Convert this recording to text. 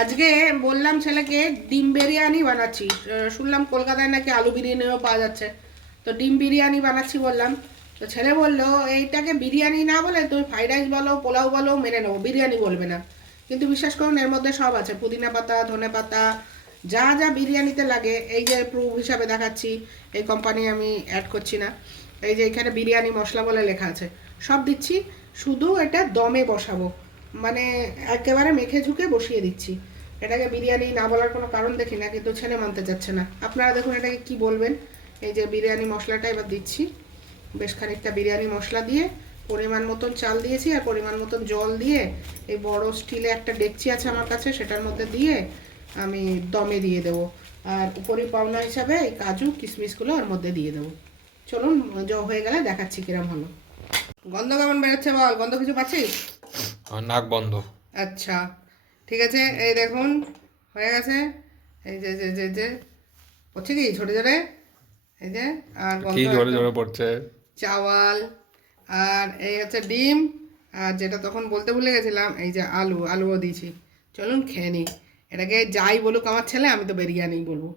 আজকে বললাম ছেলেকে ডিম বিরিয়ানি বানাচ্ছি। শুনলাম কলকাতায় নাকি আলু বিরিয়ানিও পাওয়া যাচ্ছে, তো ডিম বিরিয়ানি বানাচ্ছি বললাম। তো ছেলে বললো এইটাকে বিরিয়ানি না বলে তুমি ফ্রাইড রাইস বলো, পোলাও বলো, মেনে নেবো, বিরিয়ানি বলবে না। কিন্তু বিশ্বাস করুন এর মধ্যে সব আছে, পুদিনা পাতা, ধনে পাতা, যা যা বিরিয়ানিতে লাগে। এই যে প্রুফ হিসাবে দেখাচ্ছি, এই কোম্পানি আমি অ্যাড করছি না। এই যে এখানে বিরিয়ানি মশলা বলে লেখা আছে, সব দিচ্ছি। শুধু এটা দমে বসাবো, মানে একেবারে মেখে ঝুঁকে বসিয়ে দিচ্ছি। এটাকে বিরিয়ানি না বলার কোনো কারণ দেখি না, কিন্তু ছেলে মানতে চাচ্ছে না। আপনারা দেখুন এটাকে কি বলবেন। এই যে বিরিয়ানি মশলাটা এবার দিচ্ছি, বেশ খানিকটা বিরিয়ানি মশলা দিয়ে পরিমাণ মতন চাল দিয়েছি আর পরিমাণ মতন জল দিয়ে এই বড় স্টিলে একটা ডেকচি আছে আমার কাছে, সেটার মধ্যে দিয়ে আমি দমে দিয়ে দেবো। আর উপরি পাওনা হিসাবে এই কাজু কিশমিশগুলো ওর মধ্যে দিয়ে দেবো। চলুন হয়ে গেলে দেখাচ্ছি কিরম হলো। গন্ধ কেমন বেরোচ্ছে বল, গন্ধ কিছু পাচ্ছিস? আমার নাক বন্ধ। আচ্ছা, ঠিক আছে, এই দেখুন হয়ে গেছে। এই যে যে যে যে হচ্ছে কি ছোটো ছোটো, এই যে, আর কি গন্ধ জোরে একদম। জোরে পড়ছে? চাওয়াল, আর এই হচ্ছে ডিম, আর যেটা তখন বলতে ভুলে গেছিলাম, এই যে আলুও দিয়েছি। চলুন খেয়ে নিই। এটাকে যাই বলুক আমার ছেলে, আমি তো বিরিয়ানি বলবো।